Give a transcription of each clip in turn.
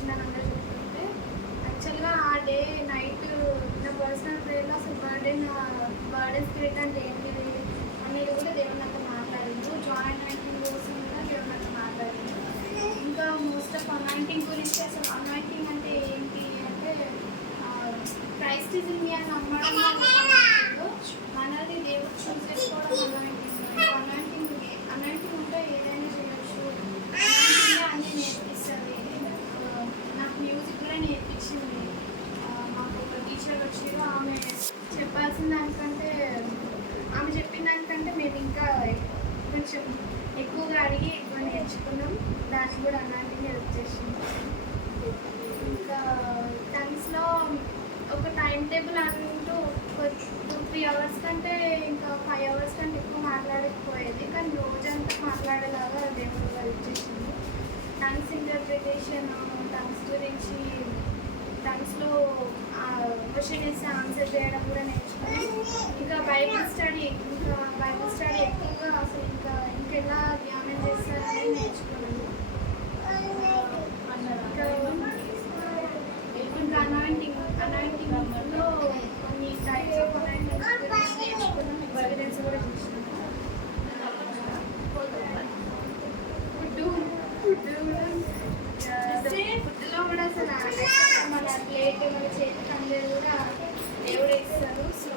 వచ్చిందని అందరూ చెప్తుంటే యాక్చువల్గా ఆ డే నైట్ నా పర్సనల్ ప్రేయర్లో అసలు బర్త్డే స్పిరిట్ అంటే ఏంటిది అనేది కూడా దేవుని అంతా మాట్లాడిండు. జాయిన్ అనాయింటింగ్ కోసం కూడా దేవుని అంతా మాట్లాడిండు. ఇంకా మోస్ట్ ఆఫ్ అనాయింటింగ్ గురించి అసలు అనాయింటింగ్ అంటే ఏంటి అంటే క్రైస్ట్ ఇస్ ఇన్ మీ అని నమ్మడం మనది దేవుడు చూస్ చేసుకోవడం అనాయింటింగ్ అనాయింటింగ్ ఉంటే ఏదైనా చేయొచ్చు. అనాయింటింగ్ అన్నీ నేర్పిస్తుంది. నాకు మ్యూజిక్ కూడా నేర్పించింది. మాకు ఒక టీచర్ వచ్చారు, ఆమె చెప్పాల్సిన దానికంటే ఆమె చెప్పిన దానికంటే మేము ఇంకా కొంచెం ఎక్కువగా అడిగి ఎక్కువ నేర్చుకున్నాం. దానికి కూడా అనాయింటింగ్ హెల్ప్ చేసింది. ఇంకా టంగ్స్లో ఒక టైం టేబుల్ అంటూ 2-3 అవర్స్ కంటే ఇంకా 5 అవర్స్ కంటే ఎక్కువ మాట్లాడకపోయేది, కానీ రోజంతా మాట్లాడేలాగా దేవుడు హెల్ప్ చేసింది. టంగ్స్ ఇంటర్ప్రిటేషన్, టంగ్స్ గురించి టంగ్స్లో క్వశ్చన్ వేసి ఆన్సర్ చేయడం కూడా నేర్చుకుని ఇంకా బైబిల్ స్టడీ ఎక్కువగా అసలు ఇంకెలా ధ్యానం చేస్తారని నేర్చుకున్నాను. ఇంకా అనాయింటింగ్లో కొన్ని టైప్స్ ఆఫ్ అనాయింటింగ్ గురించి నేర్చుకున్నాం. ఎక్స్పీరియన్స్ కూడా చూసినాము. ఫుడ్లో కూడా అసలు మన ప్లేట్ మన చేతికి అందరూ కూడా దేవుడు ఇస్తారు. సో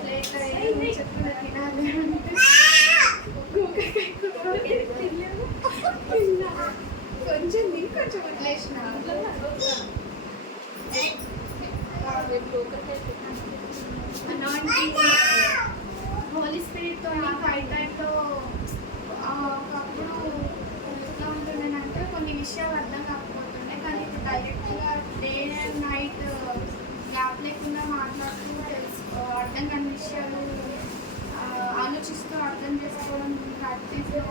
ప్లేట్ అయ్యి చెప్పిన తినాలి అంటే కొంచెం కొంచెం వదిలేసిన హోలీ స్పిరిట్తో ఫైట్ టైంలో ఒకప్పుడు ఎట్లా ఉంటుండేనంటే కొన్ని విషయాలు అర్థం కాకపోతుండే, కానీ ఇప్పుడు డైరెక్ట్గా డే అండ్ నైట్ గ్యాప్ లేకుండా మాట్లాడుతూ అర్థం కాని విషయాలు ఆలోచిస్తూ అర్థం చేసుకోవడం ప్రాక్టీస్లో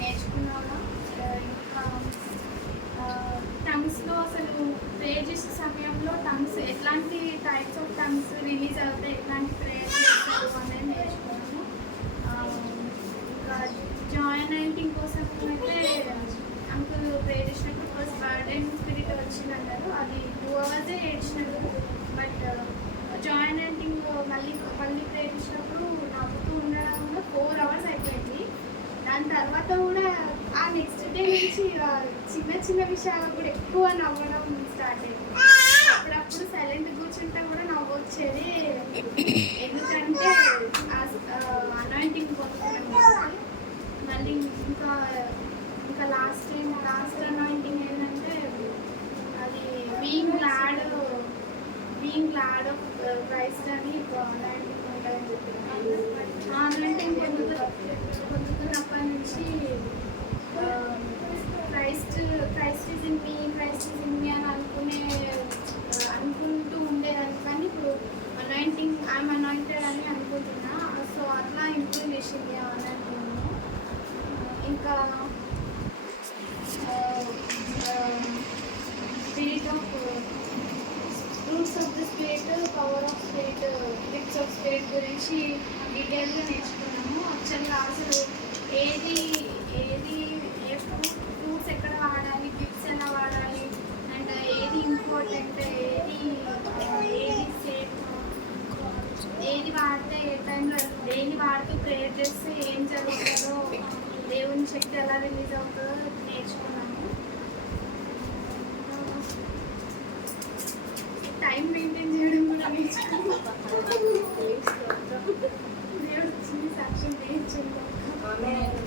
నేర్చుకున్నాను. ఇంకా టంగ్స్లో అసలు ప్రేయర్ చేసే సమయంలో టంగ్స్ ఎట్లాంటి టైప్స్ ఆఫ్ టంగ్స్ రిలీజ్ అవుతాయి, ఎట్లాంటి ప్రేయర్ చేస్తారు అనేది నేర్చుకున్నాను. ఇంకా జాయిన్ అనాయింటింగ్ కోసం అయితే అంకుల్ ప్రేయర్ చేసినప్పుడు ఫస్ట్ బర్త్డే స్పిరిట్ వచ్చింది అన్నారు. అది 2 అవర్సే ఏడ్చినాడు. బట్ జాయిన్ అనాయింటింగ్ మళ్ళీ ప్రేయర్ చేసినప్పుడు నవ్వుతూ ఉండడం కూడా 4 అవర్స్ అయిపోయింది. దాని తర్వాత కూడా ఆ నెక్స్ట్ డే నుంచి చిన్న విషయాలు కూడా ఎక్కువ నవ్వడం స్టార్ట్ అయింది. అప్పుడప్పుడు సైలెంట్ కూర్చుంటే కూడా నవ్వు వచ్చేది, ఎందుకంటే అనాయింటింగ్ పొందుతున్నాం. మళ్ళీ ఇంకా లాస్ట్ అనాయింటింగ్ ఏంటంటే అది బీయింగ్ గ్లాడ్ ఆఫ్ క్రైస్ట్ అని అనాయింటింగ్ ఉంటుందని చెప్పారు. ఆ అనాయింటింగ్ పొందుతున్నప్పటి నుంచి క్రైస్ట్ ఇస్ ఇన్ మీ అని అనుకుంటూ ఉండేదాన్ని, కానీ ఇప్పుడు అనాయింటింగ్ ఐఎమ్ అనాయింటెడ్ అని అనుకుంటున్నా. సో అట్లా ఇంప్రూవ్ చేసింది ఆ అనాయింటింగ్. ఇంకా spirit of roots of the spirit, power of spirit, gifts of spirit గురించి డీటెయిల్గా నేర్చుకున్నాము. యాక్చువల్గా అసలు ఏ ఫ్రూట్స్ ఎక్కడ వాడాలి, గిఫ్ట్స్ ఎలా వాడాలి, అండ్ ఏది ఇంపార్టెంట్, ఏది సేఫ్, ఏది వాడితే ఏ టైంలో దేన్ని వాడుతూ ప్రేయర్ చేస్తే ఏం జరుగుతుందో, దేవుని శక్తి ఎలా రిలీజ్ అవుతుందో నేర్చుకున్నాము. టైం మెయింటైన్ చేయడం కూడా నేర్చుకున్నాము. దేవుడు సాక్ష్యం నేర్చుకుంటాం.